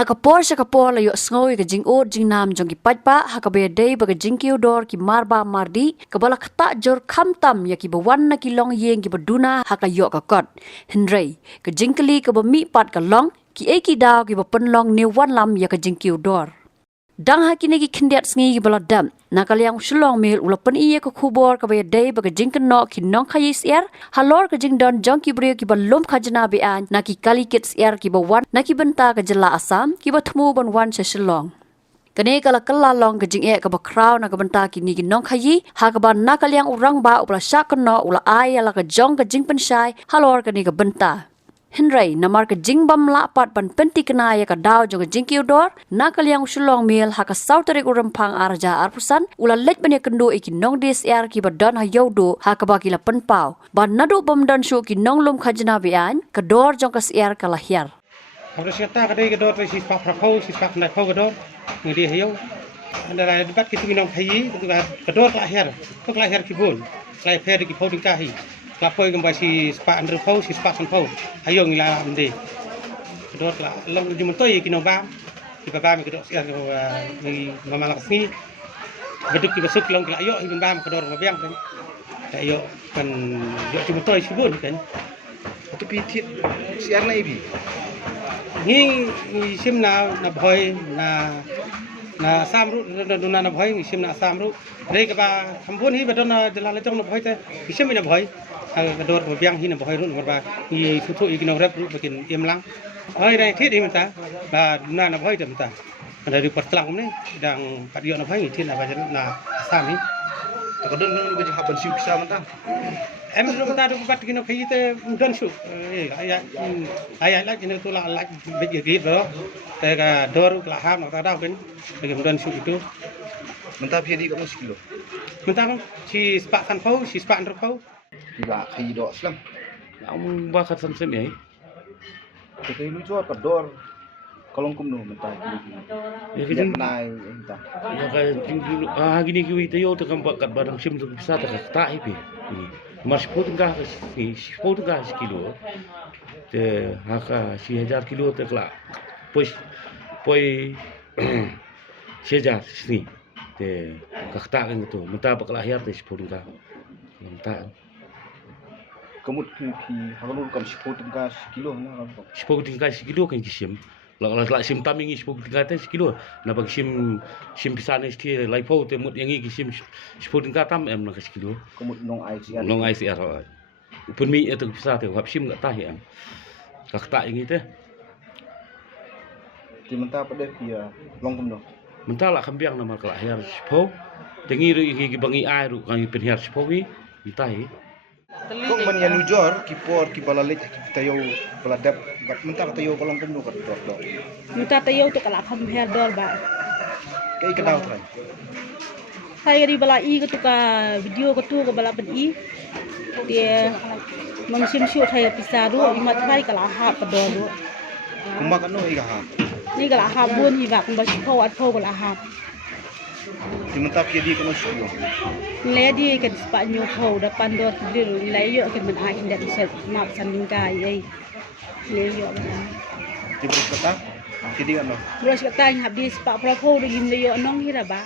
Nakapor sa kapor layo sngoy ka jing od jing nam jong ki patpa hakabe day baga jing kiudor ki marba mardi kabala khata jor khamtam ya ki bawan na ki long yeng ki baduna hakayo ka kot henrei ka jing kali ka ba mi pat ka long ki eki daw ki ba pen long ni wan lam ya ka jing kiudor dang hakine ki khindet sngi ki bala dam nakaliang shlong mil ula pen iye ka khubor ka ba day baga jing kan no ki nong khayis er halor ka jing don jong ki bre ki ba lom khajna be an na ki kali kits er ki ba wan na ki benta ka jela asam ki ba thmu ban wan sa shlong kane kala kala long ka jing e ka ba kraw na ka benta ki ni ki nong khayi ha ka ba nakaliang urang ba ula sha kan no ula ai ala ka jong ka jing pen shai halor ka ni ka benta Henry namar ka jingbam la pat pan penti kena ya ka daw jong jing kiudor nakal yang usulong mil ha ka sauterik urampang arja arpusan ula let banya kendo iki nong dis er ki badon ha yodo ha ka bakila penpau ban nado bom dan shu ki nong lum khajna bian ka dor jong ka er ka lahiar Habis kata kadai kedor si pak prakau si pak nak kau kedor ngedi hiyo anda debat kita minum hayi kedor lahir tu lahir kibun lahir per ki poding kahi lapoi gambar si spa andru pau si spa pau ayo ngila mende kedot la long jumun toy kino bam ki baba mi kedot sia ngi mama la sni beduk ki besuk long kila ayo ibn bam kedor mabiang kan ayo kan yo jumun toy sibun kan tu pitit siar na ibi ngi sim na bhoi na samru na bhoi ngi sim na samru re ka ba khambun hi bedon jala la jong na bhoi te sim na bhoi kedor mabiang hi na bhoi run ba ngi futu ikino rep ru bikin imlang oi dai thit hi menta ba na bhoi te menta dari pertlang ni dang padio na bhoi thit na ba na sam hi takadon nang ba haban siu bisa menta em ru ta du bat kino khai te don su ay la kino tu la big gi bro te ka dor la ham na ta daw ken bagi don su itu menta piedi ko kilo menta si spa kan pau si spa andro pau tiba khai do slam ông ba khát sân xem ấy to kai lu jo ka dor kolong kum no menta ya ki kan nai menta ya kan gini kiwi tayo te kan bakat barang sim tu bisa te tak ipi mas sepuluh tengah sekilo te haka si 1000 kilo te kelak poi sejar sini te kakta kan tu menta bakal akhir te 10 tengah menta kamut ki halu kam 10 tengah kilo na kam 10 tengah sekilo kan kisim la sim tamingi 10 tengah te sekilo na bag sim pisane sti lai pau te mut yangi kisim 10 tengah tam em na sekilo kamut nong ai siar long ICR pun mi itu bisa te hap sim enggak tahi am kakta yangi te ti menta pada pia long kum no mentala kambiang nama kala akhir sepo tengi ru igi bangi ai ru kan penhiar sepowi ditahi kok man ya lujor ki por ki balalek ki tayo baladap bat menta ka tayo kolong kum no ka dor do Minta tayo tu kalau kami herdor ba. kai ka daw trai Saya di bala i tu ka video tu ka bala pen i. Dia mengsim shoot saya pisah dua imat hari kalau hap pedor dua. kuma ka no iga ha Ni kalau hap bun hi bak ba sipo at po kalau hap. ti menta piedi ko no studio Lady kan Spanyol po depan dor dulu layo kan men ai indak bisa map sanding kai ai. Layo ti bro kata piedi ka no Terus kata habis pak pro dengan layo nong hira ba.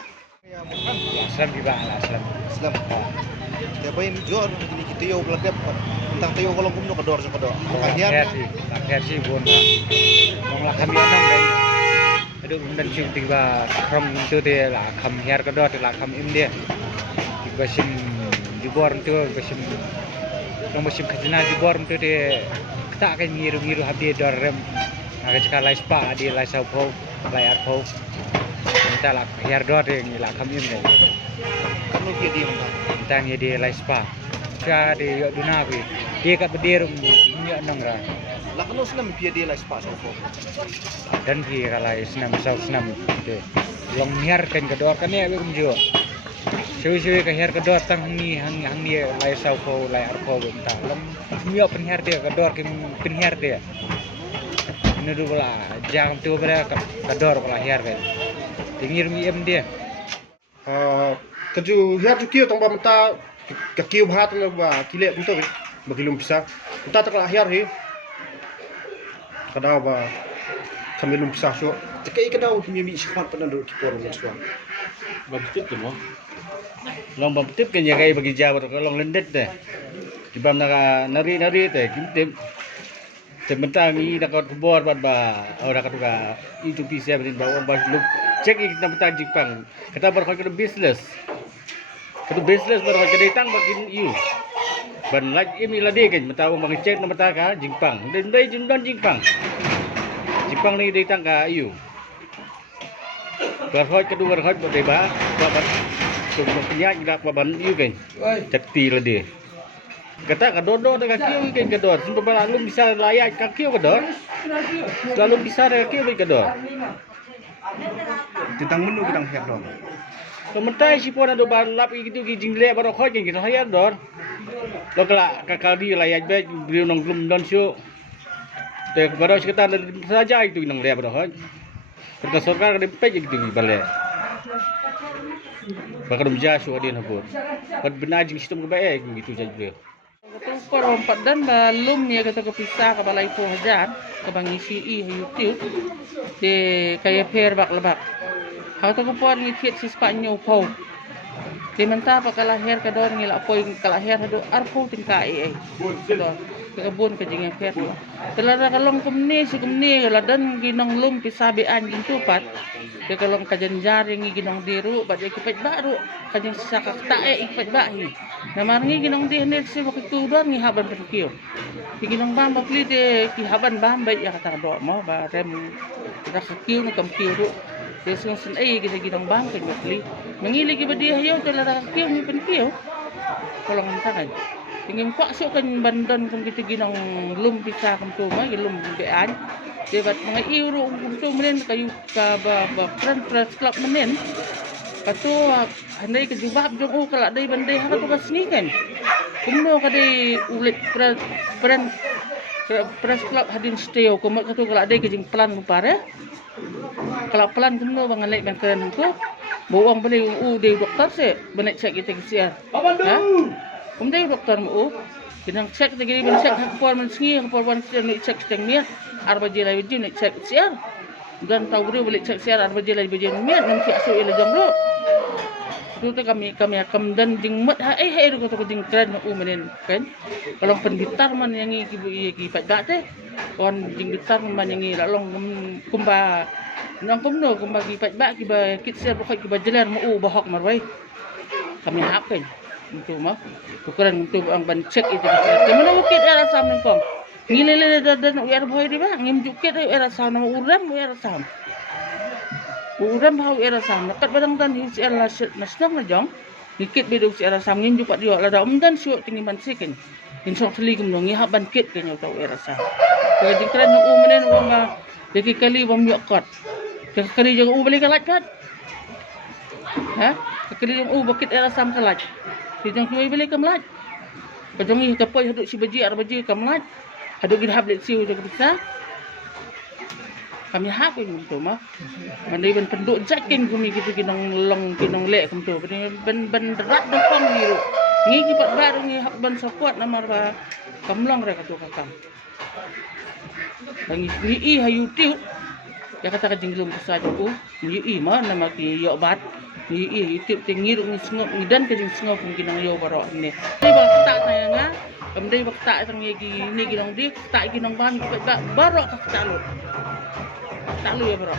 aslam di ba aslam Islam. Ya bayin jor gini kita yo beladap tentang tayo kolong kum no kedor sa kedor. Kahian akhir si bon mong la kami anong kan aduh dan sim tiba from tu de la kham her kedor la kham im dia tiba sim jubor tu sim nomor sim khajna jubor tu de tak kan ngiru habis dor rem aga cakap lai spa di lai saupo lai arpo kita la her dor de la kham im dia kanu piedi menta. kita ngi di lai spa ka de yo duna bi dia kat bedirum nyo nong ra La kanu senam piedi la spa so po. dan ki kalai senam de long niar kan kedor kan ya bum jo sewi ka her kedor tang ni hang ni lai sau ko lai ar ko bum ta long mio pen her de kedor ki pen her de ne du bala jang tu bala kedor bala her kan tingir mi em dia Kaju hiat kio tong menta ka kio bhat na ba kile untuk bagilum bisa. Menta tak lahir hi. Kada ba kami lum pisah so. Tekai kedau punya mi sifat pada dulu kipor suan. Baptip tu mo. Long baptip kan jagai bagi jabar long lendet deh. Dibam nari teh kim Sementara ni nak kau kubur ba orang kata ka itu bisa berin bawa lu cek ini kita mentang Jepang kata berkau kena business berkau kena datang bakin you ban lagi ini lagi kan mentang orang cek nama ka Jepang dan dari Jepang ni datang ka you berkau kedua berkau berdeba babat semua penyak nak baban you kan cakti lagi kata kadodo dengan kaki kan kador sebab lalu bisa layak kaki kador selalu bisa kaki kador Tentang menu kita hayar dong. kementai si pun ada balap gitu jingle baru kau gitu hayar dor lo kelak kakali layak baik beri nong belum don show teh baru sekitar saja itu nong le baru kau kerja sorkar ada pej gitu balik bakal menjadi dia nak buat benar jing sistem kebaik gitu saja. Tukar rompat dan balum ni kata kepisah ke balai Hajar ke bangi CE YouTube de kaya per bak lebak. Hau tu kupon ni tiet si Spanyol pau. De mentah pa kalahir ka dor ngila poi kalahir hado arpo tingkai ai. Dor kebun ke jing per. Telara kalong kumni si kumni ladan ginong lum pisah bean jing tupat. De kalong kajanjar ngi ginong diru bad ikipet baru kajing sakak tae ikipet bahi. Namarngi ginong di hendak si waktu tuan ngi haban perkio. Di ginong bam bapli de ki haban bam baik ya kata do mo ba rem rak kiu ni kam kiu ru. De sung sen ai kita ginong bam kan bapli. Mengili ki badi hayo to rak kiu ni pen kiu. Kolong tangan. Tingin pak sok kan bandan kum kita ginong lum pisah kum tu ma lum bean. De bat mga iu ru kum tu menen kayu ka ba press club menen. Kato handai ke jubab jong kala dai bandai ha tu kasni kan kumno kadai ulit press club hadin steo kumat kato kala dai ke jing plan pare kala plan kumno bang alai ban keren ko bawang beli de doktor se banek cek kita kesian ha kumdai doktor mu kinang cek te gini ban cek hakpor man sngi hakpor ban cek steng ni arba jelai wajib nak cek kesian dan tahu beri balik cek siar arba jelai bajian miat nanti asu ila jangro tu kami akan dan jing mat ha ru ko jing keren menen kan kalau penditar man yang ki pat gat te kon jing ditar man yang lalong kumba nang kumno kumba ki pat ba ki ba kit siar ko ki ba jelar mu bahok marwai kami hapen tu mah tukaran tu ang ban cek itu kemana ukit era sam nang kom ngilele dan uer boy di ba ngim juket era sam na uram sam uram hau era sam nakat badang dan hi era nasnok na jong dikit bedu era sam ngim jupat dio la da dan syuk tinggi ban sikin insok teli kum ngi ha ban kit kenyo tau era sam ko dikran u menen u nga deki kali bom yokot kali jong u beli kalat kat ha kali jong u bakit era sam kalat dijang kuai beli kamlat bajongi kapoi haduk si baji arbaji kamlat haduk gid hablet siu jaga bisa kami hak pun tu mah mandai ban penduk jakin kami gitu kinong long kinong lek kum tu ban rat dongkong biru ngi kipat baru ngi hak ban support namar ba kamlong rek tu kakam bangi ni hayu tiu ya kata ka jinglum sa tu ni mah nama ki yo bat ni YouTube tingir ni sengop ni dan ke sengop mungkin nang yo baro ni ba tak tayanga amdai ba tak tang ni ginong di tak ginong ban ki baro ka talu ya baro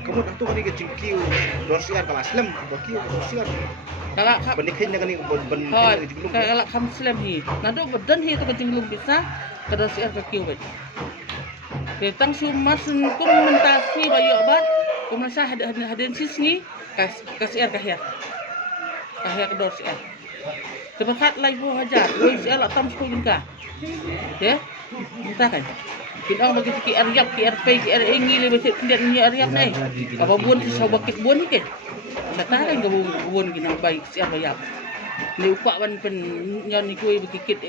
Kamu tentu kan ke cingkiu dorsiar kelas lem bakiu dorsiar kala banikin dengan ni ben kala kam slam hi nado badan hi to ke jinglum bisa ke dorsiar ka kiu ba Ketang sumas kum mentasi bayu abat kum nasa hadin sisngi kasiar kahir kedor siar tepat lai bu hajar lu siar lah tam sekujin ka ya entah kan kita bagi ki ariap ki rp ki ringi le besit tindak ni ariap nai apa buon si sobakit buon ni ke datang kan ke buon kinang baik siar bayap ni upak ban pen nyon ni kuy bikit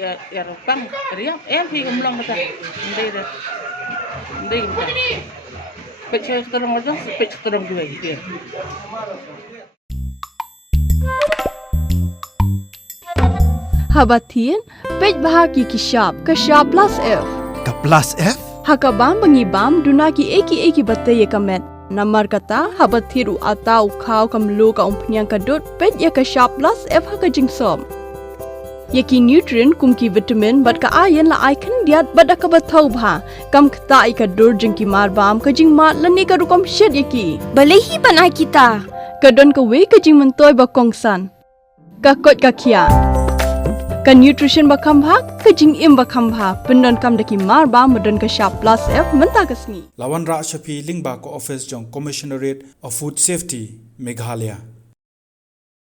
pang ariap fi umlong kata ndai pecah terang aja, pecah terang dua gitu. Habatin, pej bahagi kishab, kashab plus F. Ka plus F? Hakabam bangibam dunaki eki batay kamet. Namar kata habat thiru atau kau kamlu ka umpnyang kadut pet ya ka sharp plus f haka jingsom. Yaki nutrient kumki vitamin bat ka ayan la icon diat bat ka bathau bha kam kta i ka dur jingki mar bam ka jing mat lani ka rukom shed yaki. Balehi banai kita. Kadon ka we ka jing mentoy ba kongsan. Ka kot ka kia. Ka nutrition ba kambha ka jing im ba kambha pendon kam daki mar bam medon ka sharp plus f menta ka sngi. Lawan Ra Shafi Lingba ko office jong Commissionerate of Food Safety Meghalaya.